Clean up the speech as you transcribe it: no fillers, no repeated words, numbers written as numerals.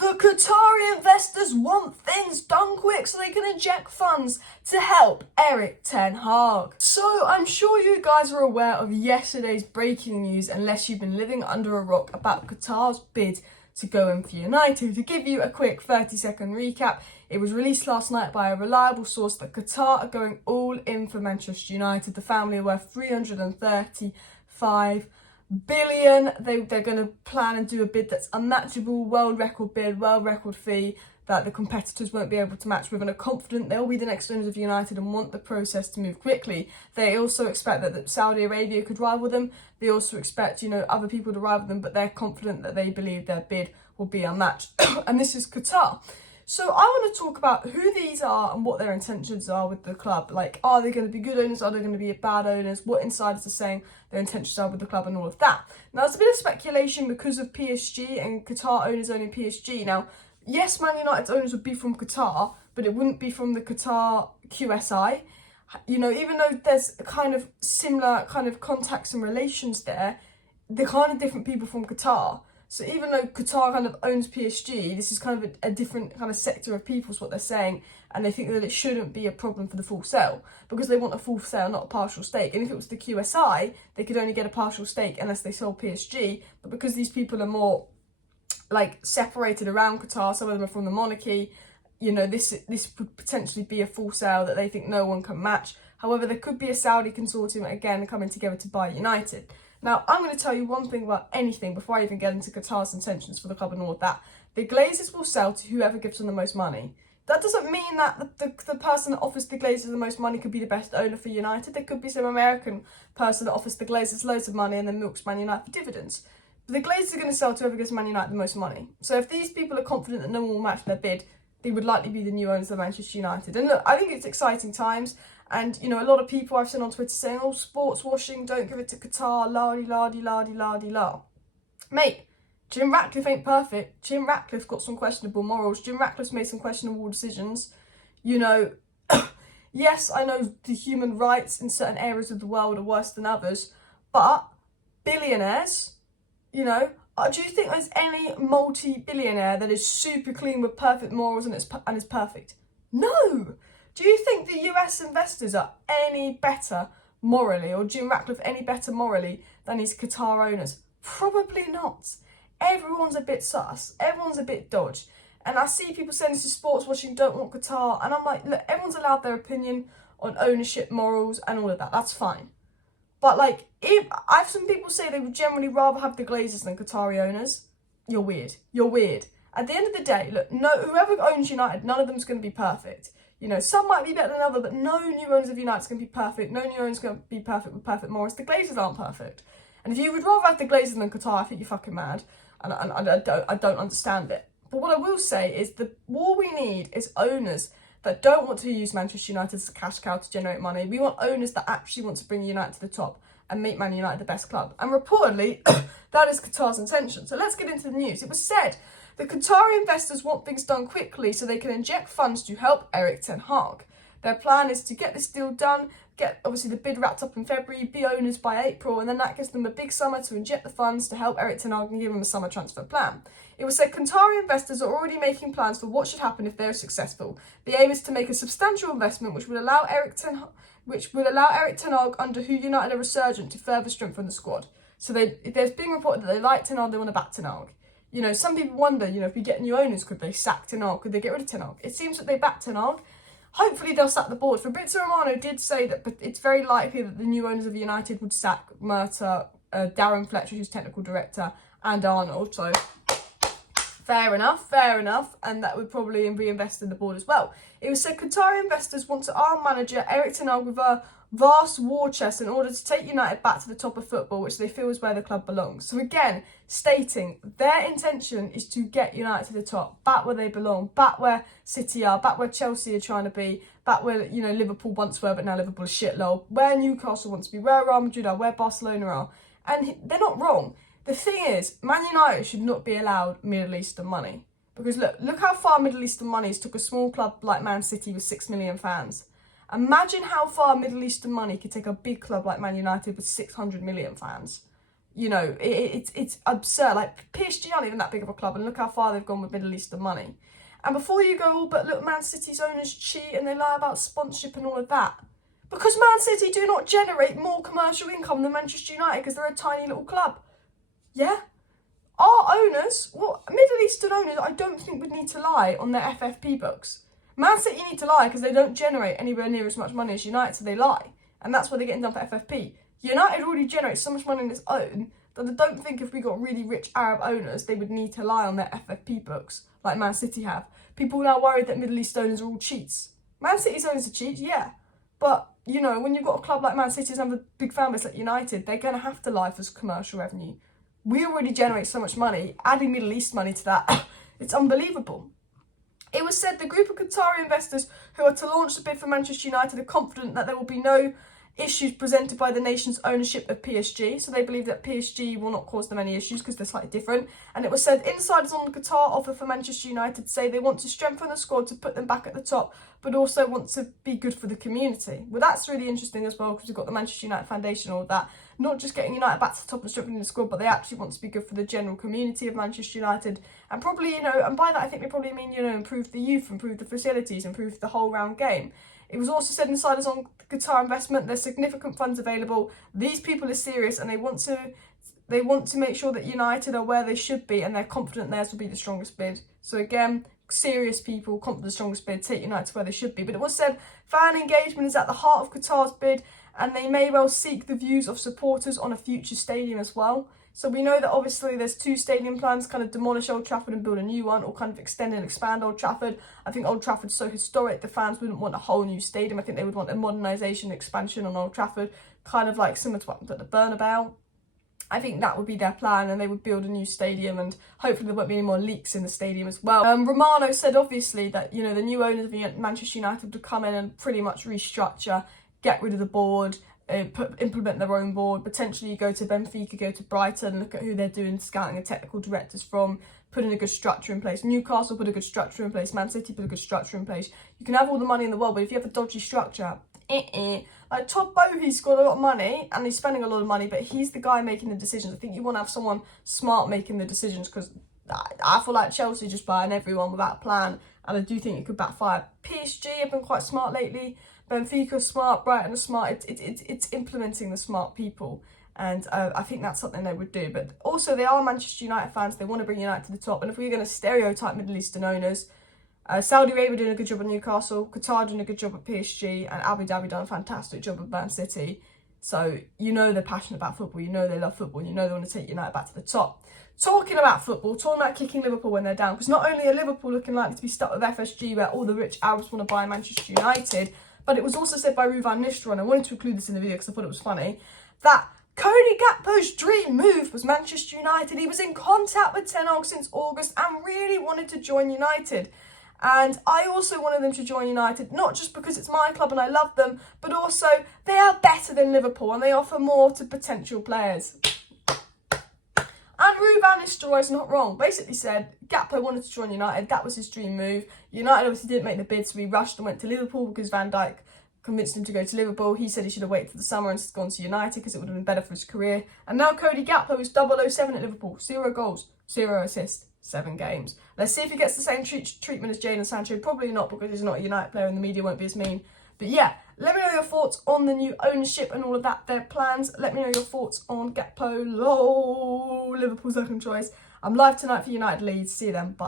The Qatari investors want things done quick so they can inject funds to help Erik Ten Hag. So I'm sure you guys are aware of yesterday's breaking news, unless you've been living under a rock, about Qatar's bid to go in for United. To give you a quick 30-second recap, it was released last night by a reliable source that Qatar are going all in for Manchester United. The family are worth 335 billion. They're going to plan and do a bid that's unmatchable, world record bid, world record fee that the competitors won't be able to match with, and are confident they'll be the next owners of United and want the process to move quickly. They also expect that Saudi Arabia could rival them. They also expect, other people to rival them, but they're confident that they believe their bid will be unmatched. And this is Qatar. So I want to talk about who these are and what their intentions are with the club. Like, are they going to be good owners? Are they going to be bad owners? What insiders are saying their intentions are with the club and all of that. Now, there's a bit of speculation because of PSG and Qatar owners owning PSG. Now, yes, Man United's owners would be from Qatar, but it wouldn't be from the Qatar QSI. Even though there's a kind of similar kind of contacts and relations there, they're kind of different people from Qatar. So even though Qatar kind of owns PSG, this is kind of a different kind of sector of people is what they're saying, and they think that it shouldn't be a problem for the full sale because they want a full sale, not a partial stake. And if it was the QSI, they could only get a partial stake unless they sold PSG. But because these people are more like separated around Qatar, some of them are from the monarchy, this would potentially be a full sale that they think no one can match. However, there could be a Saudi consortium again coming together to buy United. Now, I'm going to tell you one thing about anything before I even get into Qatar's intentions for the club and all of that. The Glazers will sell to whoever gives them the most money. That doesn't mean that the person that offers the Glazers the most money could be the best owner for United. There could be some American person that offers the Glazers loads of money and then milks Man United for dividends. But the Glazers are going to sell to whoever gives Man United the most money. So if these people are confident that no one will match their bid, they would likely be the new owners of Manchester United. And look, I think it's exciting times. And, a lot of people I've seen on Twitter saying, oh, sports washing, don't give it to Qatar, la-di-la-di-la-di-la-di-la. Mate, Jim Ratcliffe ain't perfect. Jim Ratcliffe got some questionable morals. Jim Ratcliffe's made some questionable decisions. Yes, I know the human rights in certain areas of the world are worse than others, but billionaires, do you think there's any multi-billionaire that is super clean with perfect morals and is perfect? No! Do you think the US investors are any better morally, or Jim Ratcliffe any better morally than his Qatar owners? Probably not. Everyone's a bit sus. Everyone's a bit dodge. And I see people saying this is sports watching, don't want Qatar. And I'm like, look, everyone's allowed their opinion on ownership, morals, and all of that. That's fine. But if I've seen people say they would generally rather have the Glazers than Qatari owners, you're weird. You're weird. At the end of the day, look, whoever owns United, none of them's going to be perfect. Some might be better than others, but no new owners of United is going to be perfect. No new owners going to be perfect with perfect morals. The Glazers aren't perfect. And if you would rather have the Glazers than Qatar, I think you're fucking mad. And I don't understand it. But what I will say is all we need is owners that don't want to use Manchester United as a cash cow to generate money. We want owners that actually want to bring United to the top and make Man United the best club. And reportedly, that is Qatar's intention. So let's get into the news. It was said the Qatari investors want things done quickly so they can inject funds to help Erik Ten Hag. Their plan is to get this deal done, get obviously the bid wrapped up in February, be owners by April, and then that gives them a big summer to inject the funds to help Erik Ten Hag and give them a summer transfer plan. It was said Qatari investors are already making plans for what should happen if they're successful. The aim is to make a substantial investment which would allow Erik Ten Hag, under who United are resurgent, to further strengthen the squad. So there's been reported that they like Ten Hag, they want to back Ten Hag. Some people wonder, if we get new owners, could they sack Ten Hag? Could they get rid of Ten Hag? It seems that they back Ten Hag. Hopefully they'll sack the board. Fabrizio Romano did say that it's very likely that the new owners of United would sack Murta, Darren Fletcher, who's technical director, and Arnold. So fair enough. And that would probably reinvest in the board as well. It was said Qatari investors want to arm manager Erik Ten Hag with a vast war chest in order to take United back to the top of football, which they feel is where the club belongs. So again, stating their intention is to get United to the top, back where they belong, back where City are, back where Chelsea are trying to be, back where Liverpool once were, but now Liverpool is shitload, where Newcastle wants to be, where Real Madrid are, where Barcelona are. And they're not wrong. The thing is, Man United should not be allowed Middle Eastern money. Because look how far Middle Eastern money took a small club like Man City with 6 million fans. Imagine how far Middle Eastern money could take a big club like Man United with 600 million fans. you know, it's absurd. Like, PSG aren't even that big of a club, and look how far they've gone with Middle Eastern money. And before you go, oh, but look, Man City's owners cheat and they lie about sponsorship and all of that. Because Man City do not generate more commercial income than Manchester United because they're a tiny little club. Yeah? Our owners, well, Middle Eastern owners, I don't think would need to lie on their FFP books. Man City need to lie because they don't generate anywhere near as much money as United, so they lie. And that's why they're getting done for FFP. United already generates so much money on its own that I don't think if we got really rich Arab owners, they would need to lie on their FFP books like Man City have. People are now worried that Middle East owners are all cheats. Man City's owners are cheats, yeah. But, you know, when you've got a club like Man City and a big fan base like United, they're going to have to lie for commercial revenue. We already generate so much money. Adding Middle East money to that, it's unbelievable. It was said the group of Qatari investors who are to launch the bid for Manchester United are confident that there will be no issues presented by the nation's ownership of PSG. So they believe that PSG will not cause them any issues because they're slightly different. And it was said insiders on the Qatar offer for Manchester United say they want to strengthen the squad to put them back at the top, but also want to be good for the community. Well, that's really interesting as well because we've got the Manchester United Foundation, all of that. Not just getting United back to the top and strengthening the squad, but they actually want to be good for the general community of Manchester United. And probably, you know, and by that I think they probably mean, you know, improve the youth, improve the facilities, improve the whole round game. It was also said insiders on Qatar investment, there's significant funds available. These people are serious and they want to make sure that United are where they should be and they're confident theirs will be the strongest bid. So again, serious people, confident the strongest bid, take United to where they should be. But it was said fan engagement is at the heart of Qatar's bid and they may well seek the views of supporters on a future stadium as well. So we know that obviously there's two stadium plans, kind of demolish Old Trafford and build a new one, or kind of extend and expand Old Trafford. I think Old Trafford's so historic, the fans wouldn't want a whole new stadium. I think they would want a modernisation, expansion on Old Trafford, kind of like similar to what happened at the Bernabeu. I think that would be their plan, and they would build a new stadium, and hopefully there won't be any more leaks in the stadium as well. Romano said obviously that, you know, the new owners of Manchester United would come in and pretty much restructure, get rid of the board, implement their own board, potentially go to Benfica, go to Brighton, look at who they're doing scouting and technical directors from, putting a good structure in place. Newcastle put a good structure in place, Man City put a good structure in place. You can have all the money in the world, but if you have a dodgy structure, like Todd Bowley's got a lot of money and he's spending a lot of money, but he's the guy making the decisions. I think you want to have someone smart making the decisions, because I feel like Chelsea just buying everyone without a plan, and I do think it could backfire. PSG have been quite smart lately. Benfica's smart, Brighton are smart. It's implementing the smart people, and I think that's something they would do. But also, they are Manchester United fans. They want to bring United to the top. And if we're going to stereotype Middle Eastern owners, Saudi Arabia doing a good job at Newcastle, Qatar doing a good job at PSG, and Abu Dhabi done a fantastic job at Man City. So you know they're passionate about football. You know they love football. You know they want to take United back to the top. Talking about football, talking about kicking Liverpool when they're down, because not only are Liverpool looking likely to be stuck with FSG, where all the rich Arabs want to buy Manchester United, but it was also said by Ruvan Nistelrooy, and I wanted to include this in the video because I thought it was funny, that Cody Gakpo's dream move was Manchester United. He was in contact with Ten Hag since August and really wanted to join United. And I also wanted them to join United, not just because it's my club and I love them, but also they are better than Liverpool and they offer more to potential players. And Ruvan Nistelrooy's not wrong. Basically said Gakpo wanted to join United. That was his dream move. United obviously didn't make the bid, so he rushed and went to Liverpool because Van Dijk convinced him to go to Liverpool. He said he should have waited for the summer and gone to United because it would have been better for his career. And now Cody Gakpo is 007 at Liverpool. 0 goals, 0 assists, 7 games. Let's see if he gets the same treatment as Jadon Sancho. Probably not, because he's not a United player and the media won't be as mean. But yeah, let me know your thoughts on the new ownership and all of that, their plans. Let me know your thoughts on Gakpo. Liverpool's second choice. I'm live tonight for United Leeds. See you then. Bye.